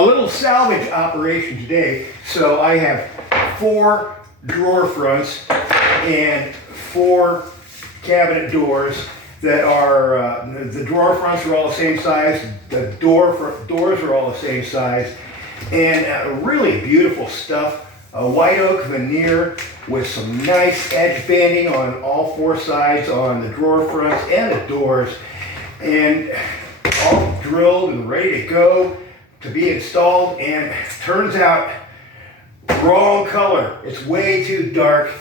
a little salvage operation today. So I have 4 drawer fronts and 4 cabinet doors that are, the drawer fronts are all the same size, the doors are all the same size, and really beautiful stuff. A white oak veneer with some nice edge banding on all 4 sides on the drawer fronts and the doors, and all drilled and ready to go to be installed. And turns out, wrong color. It's way too dark,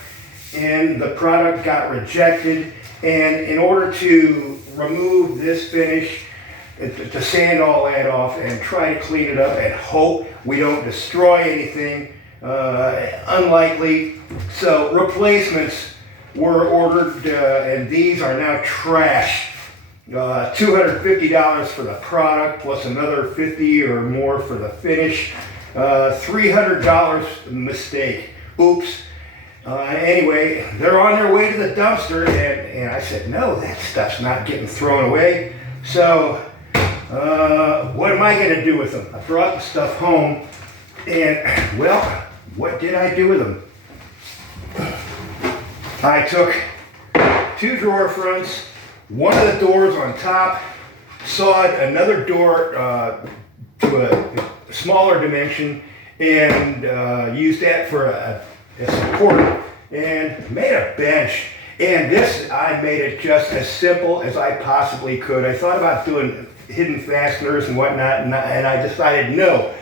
and the product got rejected. And in order to remove this finish, to sand all that off and try to clean it up and hope we don't destroy anything, unlikely. So replacements were ordered, and these are now trash. $250 for the product, plus another $50 or more for the finish. $300 mistake. Oops. Anyway, they're on their way to the dumpster, and I said, no, that stuff's not getting thrown away. So, what am I going to do with them? I brought the stuff home, and, well, what did I do with them? I took 2 drawer fronts, one of the doors on top, sawed another door to a smaller dimension, and used that for a support, and made a bench. And this, I made it just as simple as I possibly could. I thought about doing hidden fasteners and whatnot, and I decided no.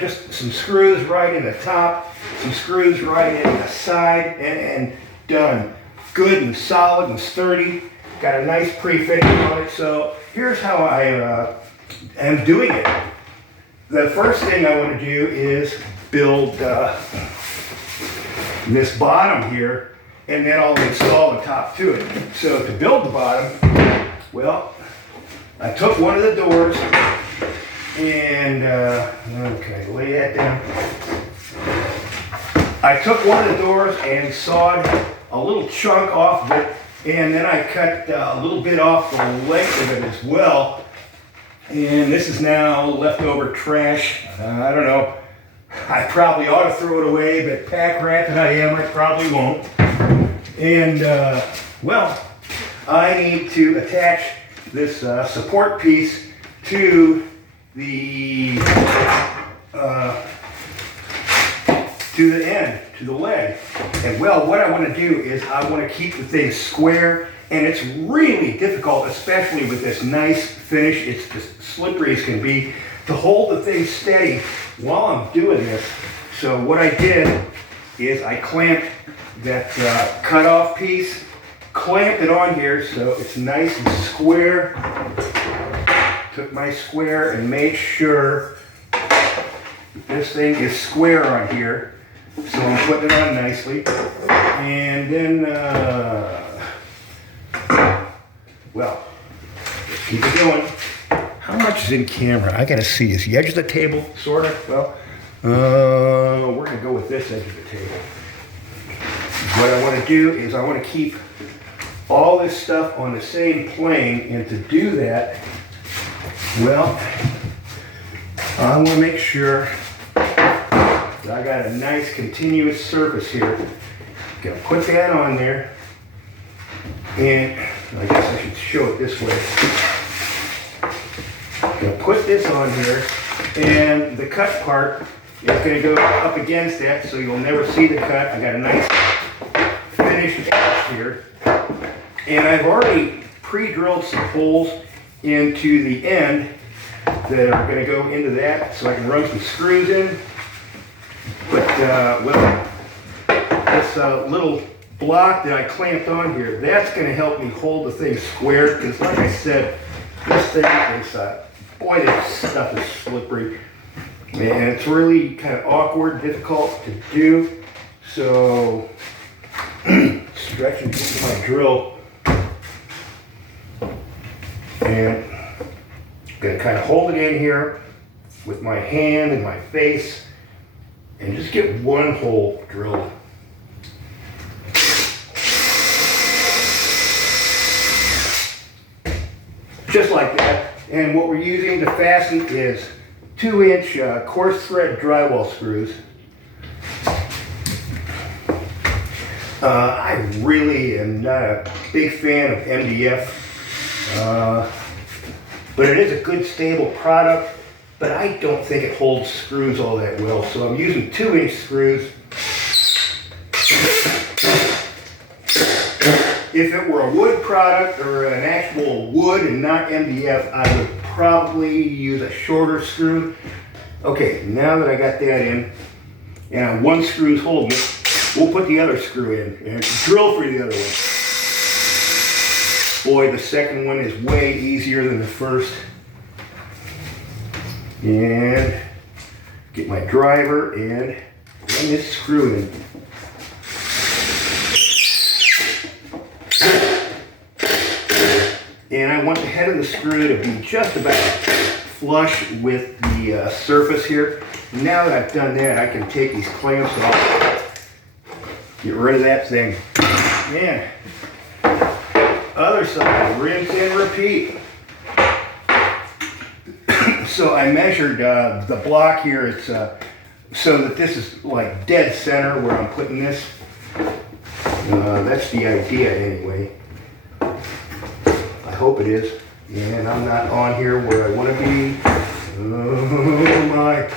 Just some screws right in the top, some screws right in the side, and done. Good and solid and sturdy. Got a nice pre-finish on it. So here's how I am doing it. The first thing I want to do is build this bottom here, and then I'll install the top to it. So to build the bottom, well, I took one of the doors and, okay, lay that down. I took one of the doors and sawed a little chunk off of it, and then I cut a little bit off the length of it as well. And this is now leftover trash. I don't know. I probably ought to throw it away, but pack rat that I am, I probably won't. And, well, I need to attach this support piece to the end, to the leg. And, well, what I want to do is I want to keep the thing square, and it's really difficult, especially with this nice finish. It's just slippery as can be, to hold the thing steady while I'm doing this. So what I did is I clamped that cut-off piece, clamped it on here so it's nice and square. Took my square and made sure this thing is square on here. So I'm putting it on nicely. And then, well, let's keep it going. How much is in camera? I gotta see. Is the edge of the table, sort of? Well, we're gonna go with this edge of the table. What I wanna do is I wanna keep all this stuff on the same plane, and to do that, well, I wanna make sure that I got a nice continuous surface here. Gonna put that on there, and I guess I should show it this way. Gonna put this on here, and the cut part is gonna go up against that, so you'll never see the cut. I got a nice finished edge here, and I've already pre-drilled some holes into the end that are gonna go into that, so I can run some screws in. But well, this little block that I clamped on here, that's gonna help me hold the thing square, because like I said, this thing is boy, this stuff is slippery, and it's really kind of awkward, difficult to do. So, stretching my drill, and I'm gonna kind of hold it in here with my hand and my face, and just get one hole drilled. Just like that. And what we're using to fasten is 2-inch coarse thread drywall screws. I really am not a big fan of MDF, but it is a good stable product, but I don't think it holds screws all that well, so I'm using 2-inch screws. If it were a wood product or an actual wood and not MDF, I would probably use a shorter screw. Okay, now that I got that in, and one screw's holding it, we'll put the other screw in and drill for the other one. Boy, the second one is way easier than the first. And get my driver and run this screw in. And I want the head of the screw to be just about flush with the surface here. Now that I've done that, I can take these clamps off, get rid of that thing. And other side, rinse and repeat. So I measured the block here. It's so that this is like dead center where I'm putting this. That's the idea anyway. I hope it is. And I'm not on here where I want to be. Oh my.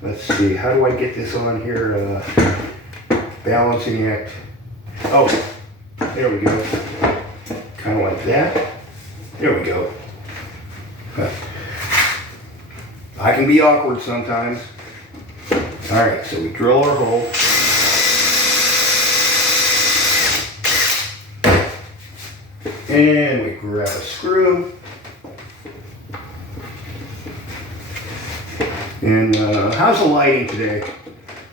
Let's see, how do I get this on here? Balancing act. Oh, there we go. Kind of like that. There we go. I can be awkward sometimes. All right, so we drill our hole. And we grab a screw. And how's the lighting today?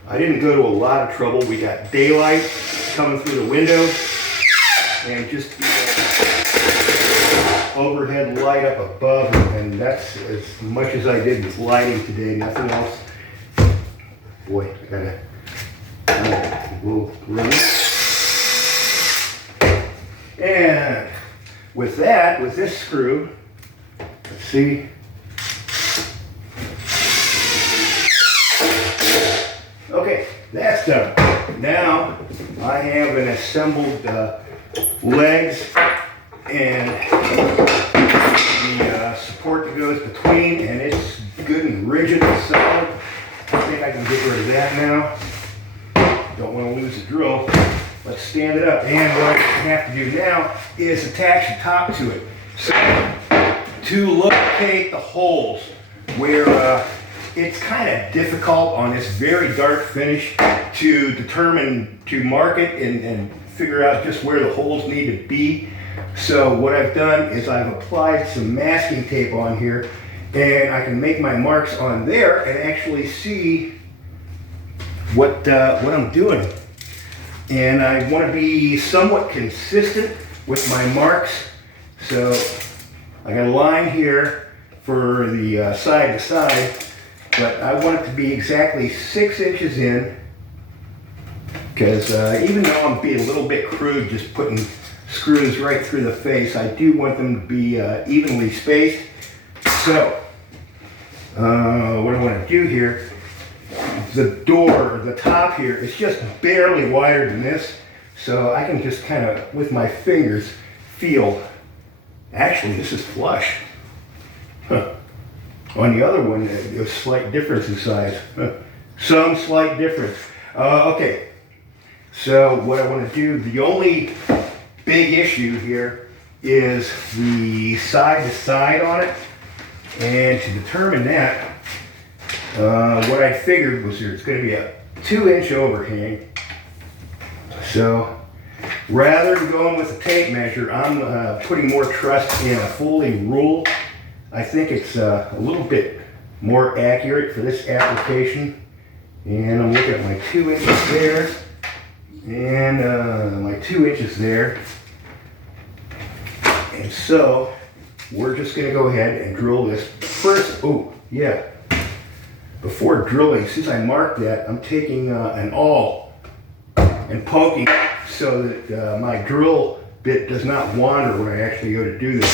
I didn't go to a lot of trouble. We got daylight coming through the window and just the overhead light up above, and that's as much as I did with lighting today, nothing else. Boy, I gotta, we'll run it. And with that, with this screw, let's see. Okay, that's done. Now I have an assembled legs and the support that goes between, and it's good and rigid and solid. I think I can get rid of that now. Don't want to lose the drill. Let's stand it up. And what I have to do now is attach the top to it. So to locate the holes where it's kind of difficult on this very dark finish to determine, to mark it and figure out just where the holes need to be. So what I've done is I've applied some masking tape on here, and I can make my marks on there and actually see what I'm doing. And I want to be somewhat consistent with my marks. So I got a line here for the side to side, but I want it to be exactly 6 inches in, because even though I'm being a little bit crude just putting screws right through the face, I do want them to be evenly spaced. So what I want to do here, the door, the top here, is just barely wider than this, so I can just kind of, with my fingers, feel, actually this is flush. Huh. On the other one, there's a slight difference in size. Huh. Some slight difference. Okay, so what I want to do, the only big issue here is the side to side on it, and to determine that, what I figured was it's going to be a 2-inch overhang. So rather than going with a tape measure, I'm putting more trust in a folding rule. I think it's a little bit more accurate for this application. And I'm looking at my 2 inches there and my 2 inches there. And so we're just going to go ahead and drill this first. Oh, yeah. Before drilling, since I marked that, I'm taking an awl and poking so that my drill bit does not wander when I actually go to do this.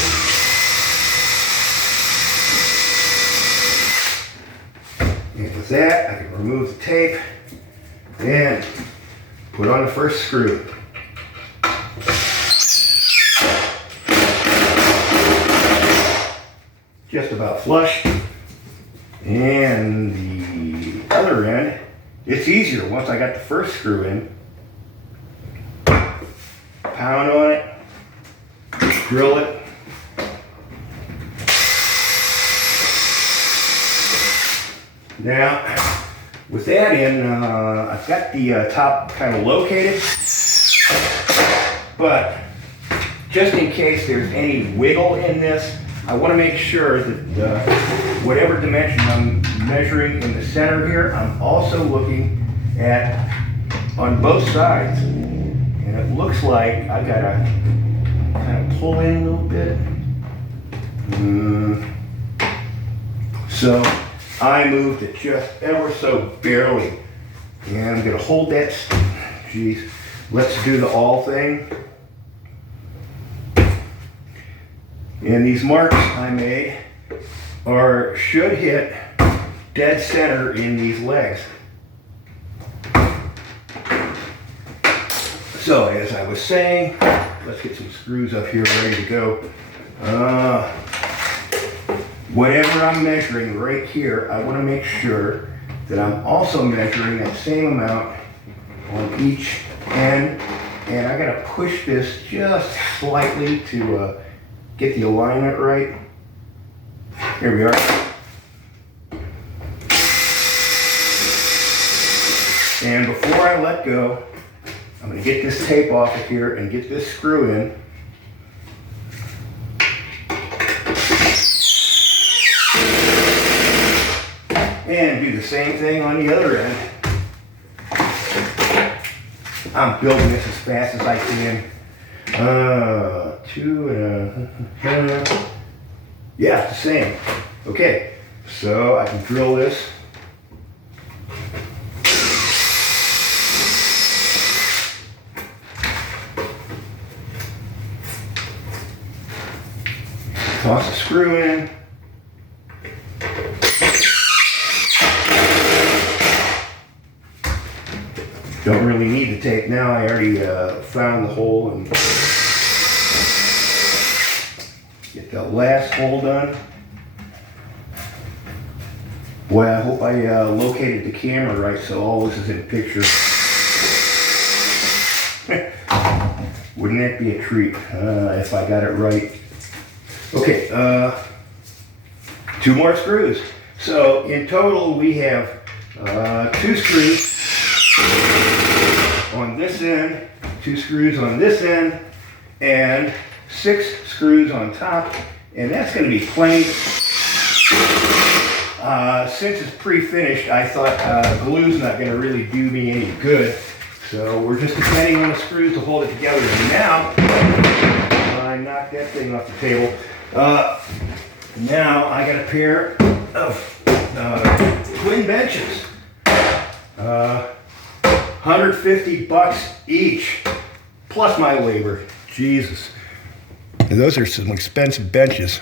that, I can remove the tape and put on the first screw. Just about flush. And the other end, it's easier once I got the first screw in. Pound on it, drill it. Now, with that in, I've got the top kind of located, but just in case there's any wiggle in this, I want to make sure that whatever dimension I'm measuring in the center here, I'm also looking at on both sides. And it looks like I got to kind of pull in a little bit. So I moved it just ever so barely. And I'm going to hold that. Geez, let's do the all thing. And these marks I made should hit dead center in these legs. So as I was saying, let's get some screws up here ready to go. Whatever I'm measuring right here, I want to make sure that I'm also measuring that same amount on each end. And I got to push this just slightly to get the alignment right. Here we are. And before I let go, I'm going to get this tape off of here and get this screw in. And do the same thing on the other end. I'm building this as fast as I can. Yeah, the same. Okay, so I can drill this. Toss the screw in. Don't really need the tape now. I already found the hole and get the last hole done. Boy, I hope I located the camera right so all this is in picture. Wouldn't that be a treat if I got it right? Okay, 2 more screws. So in total we have 2 screws on this end, 2 screws on this end, and 6 screws on top, and that's going to be plain. Since it's pre-finished, I thought glue's not going to really do me any good, so we're just depending on the screws to hold it together. And now, I knocked that thing off the table. Now I got a pair of twin benches. $150 each, plus my labor. Jesus. And those are some expensive benches.